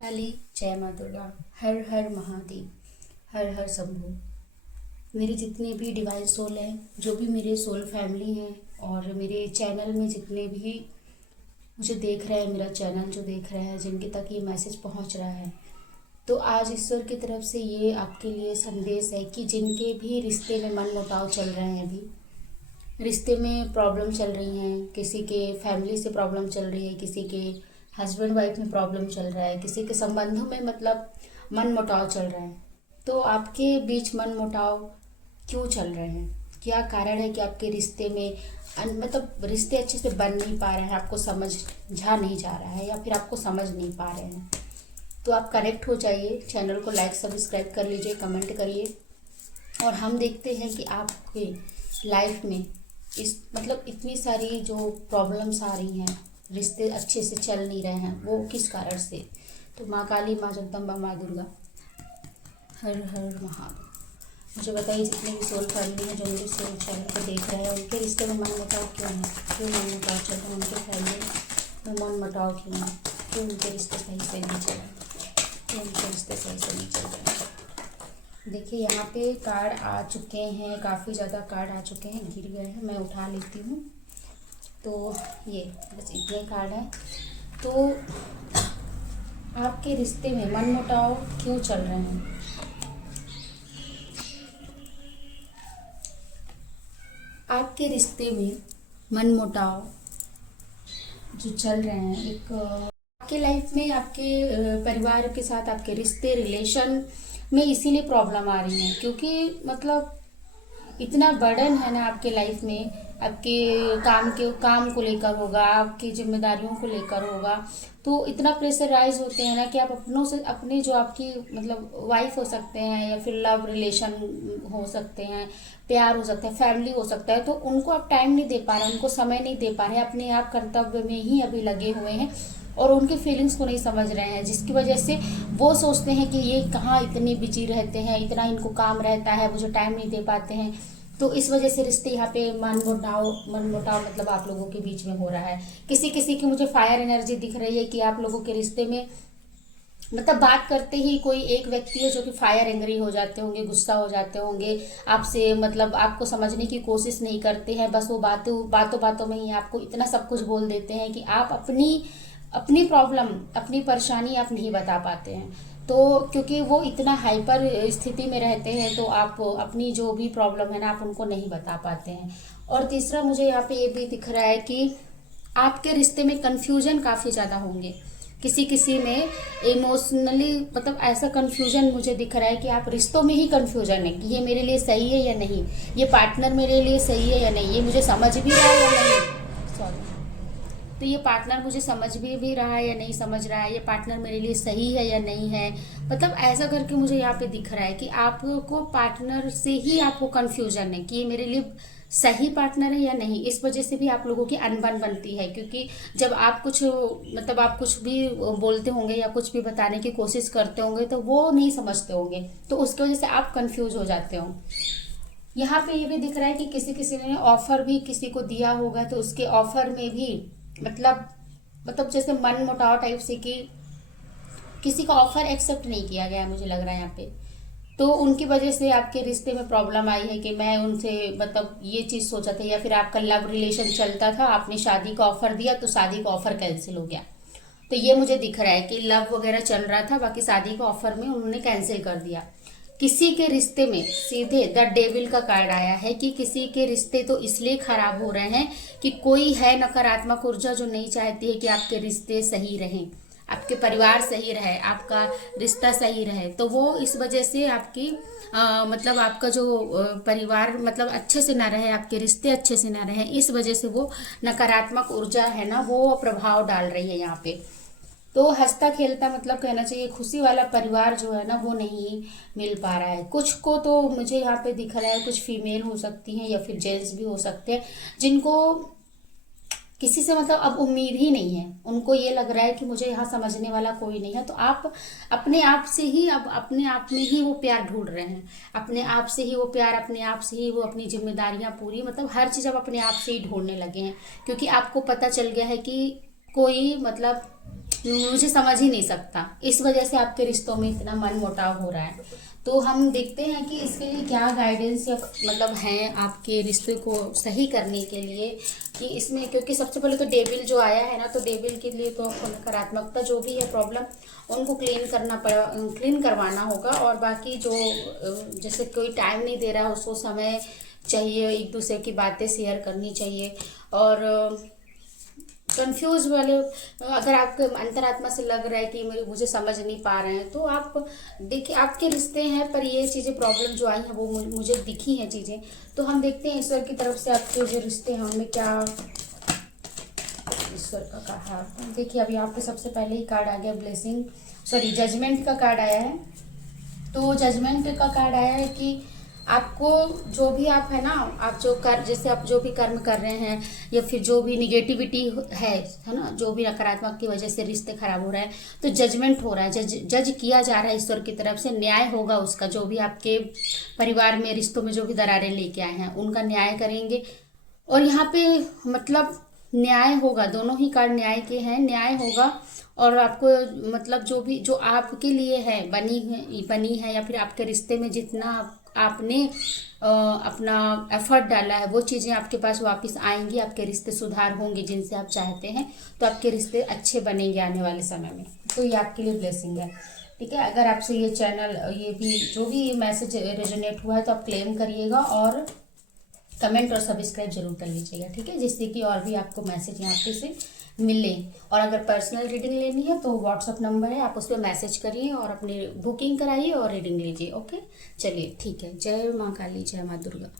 काली। जय माँ दुर्गा। हर हर महादेव। हर हर शंभू। मेरे जितने भी डिवाइन सोल हैं, जो भी मेरे सोल फैमिली हैं, और मेरे चैनल में जितने भी मुझे देख रहे हैं, मेरा चैनल जो देख रहे हैं, जिनके तक ये मैसेज पहुंच रहा है, तो आज ईश्वर की तरफ से ये आपके लिए संदेश है कि जिनके भी रिश्ते में मन मुटाव चल रहे हैं, अभी रिश्ते में प्रॉब्लम चल रही हैं, किसी के फैमिली से प्रॉब्लम चल रही है, किसी के हस्बैंड वाइफ में प्रॉब्लम चल रहा है, किसी के संबंधों में मतलब मन मुटाव चल रहा है, तो आपके बीच मन मुटाव क्यों चल रहे हैं? क्या कारण है कि आपके रिश्ते में मतलब रिश्ते अच्छे से बन नहीं पा रहे हैं, आपको समझा नहीं जा रहा है, या फिर आपको समझ नहीं पा रहे हैं? तो आप कनेक्ट हो जाइए, चैनल को लाइक सब्सक्राइब कर लीजिए, कमेंट करिए, और हम देखते हैं कि आपके लाइफ में इस मतलब इतनी सारी जो प्रॉब्लम्स आ रही हैं, रिश्ते अच्छे से चल नहीं रहे हैं, वो किस कारण से? तो माँ काली, माँ जगदम्बा, माँ दुर्गा, हर हर महादेव। मुझे बताइए, जितने भी सोल फैमिली हैं जो मेरे सोल चैनल को देख रहे हैं, उनके रिश्ते में मन मुटाव क्यों है? क्यों मन मुटाव चल रहा है? उनके फैमिली में मन मुटाव क्यों है? क्यों उनके रिश्ते सही से नहीं चल रहे? क्यों उनके रिश्ते सही से नहीं चल रहे? देखिए, यहाँ पे कार्ड आ चुके हैं, काफ़ी ज़्यादा कार्ड आ चुके हैं, गिर गए हैं, मैं उठा लेती हूँ। तो ये बस इतने कार्ड हैं। तो आपके रिश्ते में मनमुटाव क्यों चल रहे हैं? आपके रिश्ते में मनमुटाव जो चल रहे हैं, एक आपके लाइफ में आपके परिवार के साथ आपके रिश्ते रिलेशन में इसीलिए प्रॉब्लम आ रही है, क्योंकि मतलब इतना बर्डन है ना आपके लाइफ में, आपके काम को लेकर होगा, आपकी जिम्मेदारियों को लेकर होगा, तो इतना प्रेशराइज होते हैं ना कि आप अपनों से अपने जो आपकी मतलब वाइफ हो सकते हैं, या फिर लव रिलेशन हो सकते हैं, प्यार हो सकता है, फैमिली हो सकता है, तो उनको आप टाइम नहीं दे पा रहे हैं, उनको समय नहीं दे पा रहे हैं, अपने आप कर्तव्य में ही अभी लगे हुए हैं, और उनकी फीलिंग्स को नहीं समझ रहे हैं, जिसकी वजह से वो सोचते हैं कि ये कहाँ इतने बिजी रहते हैं, इतना इनको काम रहता है, मुझे टाइम नहीं दे पाते हैं। तो इस वजह से रिश्ते यहाँ पे मन मुटाव मतलब आप लोगों के बीच में हो रहा है। किसी किसी की मुझे फायर एनर्जी दिख रही है कि आप लोगों के रिश्ते में मतलब बात करते ही कोई एक व्यक्ति है जो कि फायर एंग्री हो जाते होंगे, गुस्सा हो जाते होंगे आपसे, मतलब आपको समझने की कोशिश नहीं करते हैं, बस वो बातों बातों में ही आपको इतना सब कुछ बोल देते हैं कि आप अपनी अपनी प्रॉब्लम, अपनी परेशानी आप नहीं बता पाते हैं। तो क्योंकि वो इतना हाइपर स्थिति में रहते हैं, तो आप अपनी जो भी प्रॉब्लम है ना, आप उनको नहीं बता पाते हैं। और तीसरा मुझे यहाँ पे ये भी दिख रहा है कि आपके रिश्ते में कंफ्यूजन काफ़ी ज़्यादा होंगे, किसी किसी में इमोशनली मतलब ऐसा कंफ्यूजन मुझे दिख रहा है कि आप रिश्तों में ही कंफ्यूजन है कि ये मेरे लिए सही है या नहीं, ये पार्टनर मेरे लिए सही है या नहीं, ये मुझे समझ भी रहा है या नहीं, सॉरी, तो ये पार्टनर मुझे समझ भी रहा है या नहीं समझ रहा है, ये पार्टनर मेरे लिए सही है या नहीं है, मतलब ऐसा करके मुझे यहाँ पे दिख रहा है कि आपको पार्टनर से ही आपको कंफ्यूजन है कि ये मेरे लिए सही पार्टनर है या नहीं। इस वजह से भी आप लोगों की अनबन बनती है, क्योंकि जब आप कुछ मतलब आप कुछ भी बोलते होंगे या कुछ भी बताने की कोशिश करते होंगे, तो वो नहीं समझते होंगे, तो उसकी वजह से आप कंफ्यूज हो जाते हो। यहाँ पे ये भी दिख रहा है कि किसी किसी ने ऑफर भी किसी को दिया होगा, तो उसके ऑफर में भी मतलब जैसे मन मुटाव टाइप से कि किसी का ऑफर एक्सेप्ट नहीं किया गया, मुझे लग रहा है यहाँ पे, तो उनकी वजह से आपके रिश्ते में प्रॉब्लम आई है कि मैं उनसे मतलब ये चीज सोचा था, या फिर आपका लव रिलेशन चलता था, आपने शादी का ऑफर दिया तो शादी का ऑफर कैंसिल हो गया। तो ये मुझे दिख रहा है कि लव वगैरह चल रहा था, बाकी शादी का ऑफर में उन्होंने कैंसिल कर दिया। किसी के रिश्ते में सीधे द डेविल का कार्ड आया है कि किसी के रिश्ते तो इसलिए खराब हो रहे हैं कि कोई है नकारात्मक ऊर्जा जो नहीं चाहती है कि आपके रिश्ते सही रहें, आपके परिवार सही रहे, आपका रिश्ता सही रहे, तो वो इस वजह से आपकी मतलब आपका जो परिवार मतलब अच्छे से ना रहे, आपके रिश्ते अच्छे से ना रहे, इस वजह से वो नकारात्मक ऊर्जा है ना, वो प्रभाव डाल रही है यहाँ पे। तो हंसता खेलता मतलब कहना चाहिए खुशी वाला परिवार जो है ना, वो नहीं मिल पा रहा है। कुछ को तो मुझे यहाँ पे दिख रहा है, कुछ फीमेल हो सकती हैं या फिर जेंट्स भी हो सकते हैं, जिनको किसी से मतलब अब उम्मीद ही नहीं है, उनको ये लग रहा है कि मुझे यहाँ समझने वाला कोई नहीं है, तो आप अपने आप से ही अब अपने आप में ही वो प्यार ढूंढ रहे हैं, अपने आप से ही वो प्यार, अपने आप से ही वो अपनी जिम्मेदारियां पूरी मतलब हर चीज़ अब अपने आप से ही ढूंढने लगे हैं, क्योंकि आपको पता चल गया है कि कोई मतलब मुझे समझ ही नहीं सकता, इस वजह से आपके रिश्तों में इतना मन मुटाव हो रहा है। तो हम देखते हैं कि इसके लिए क्या गाइडेंस या मतलब हैं आपके रिश्ते को सही करने के लिए कि इसमें, क्योंकि सबसे पहले तो डेविल जो आया है ना, तो डेविल के लिए तो आपको नकारात्मकता जो भी है प्रॉब्लम उनको क्लीन करवाना होगा। और बाकी जो जैसे कोई टाइम नहीं दे रहा है उसको समय चाहिए, एक दूसरे की बातें शेयर करनी चाहिए। और कंफ्यूज वाले, अगर आपके अंतरात्मा से लग रहा है कि मुझे समझ नहीं पा रहे हैं, तो आप देखिए आपके रिश्ते हैं पर ये चीज़ें प्रॉब्लम जो आई हैं वो मुझे दिखी हैं चीज़ें। तो हम देखते हैं ईश्वर की तरफ से आपके जो रिश्ते हैं उनमें क्या ईश्वर का कहा। देखिए अभी आपके सबसे पहले ही कार्ड आ गया ब्लेसिंग, सॉरी जजमेंट का कार्ड आया है। तो जजमेंट का कार्ड आया है कि आपको जो भी आप है ना, आप जो जैसे आप जो भी कर्म कर रहे हैं या फिर जो भी निगेटिविटी है ना, जो भी नकारात्मक की वजह से रिश्ते खराब हो रहे हैं, तो जजमेंट हो रहा है, जज किया जा रहा है ईश्वर की तरफ से, न्याय होगा उसका। जो भी आपके परिवार में रिश्तों में जो भी दरारें लेके आए हैं उनका न्याय करेंगे। और यहाँ पे मतलब न्याय होगा, दोनों ही कार्ड न्याय के हैं, न्याय होगा। और आपको मतलब जो भी जो आपके लिए है बनी है या फिर आपके रिश्ते में जितना आपने अपना एफर्ट डाला है वो चीज़ें आपके पास वापस आएंगी, आपके रिश्ते सुधार होंगे जिनसे आप चाहते हैं, तो आपके रिश्ते अच्छे बनेंगे आने वाले समय में। तो ये आपके लिए ब्लेसिंग है, ठीक है। अगर आपसे ये चैनल ये भी जो भी मैसेज रेजोनेट हुआ है तो आप क्लेम करिएगा और कमेंट और सब्सक्राइब जरूर कर लीजिएगा, ठीक है, जिससे कि और भी आपको मैसेज यहाँ पे से मिले। और अगर पर्सनल रीडिंग लेनी है तो व्हाट्सअप नंबर है, आप उस पर मैसेज करिए और अपनी बुकिंग कराइए और रीडिंग लीजिए। ओके, चलिए ठीक है। जय माँ काली, जय माँ दुर्गा।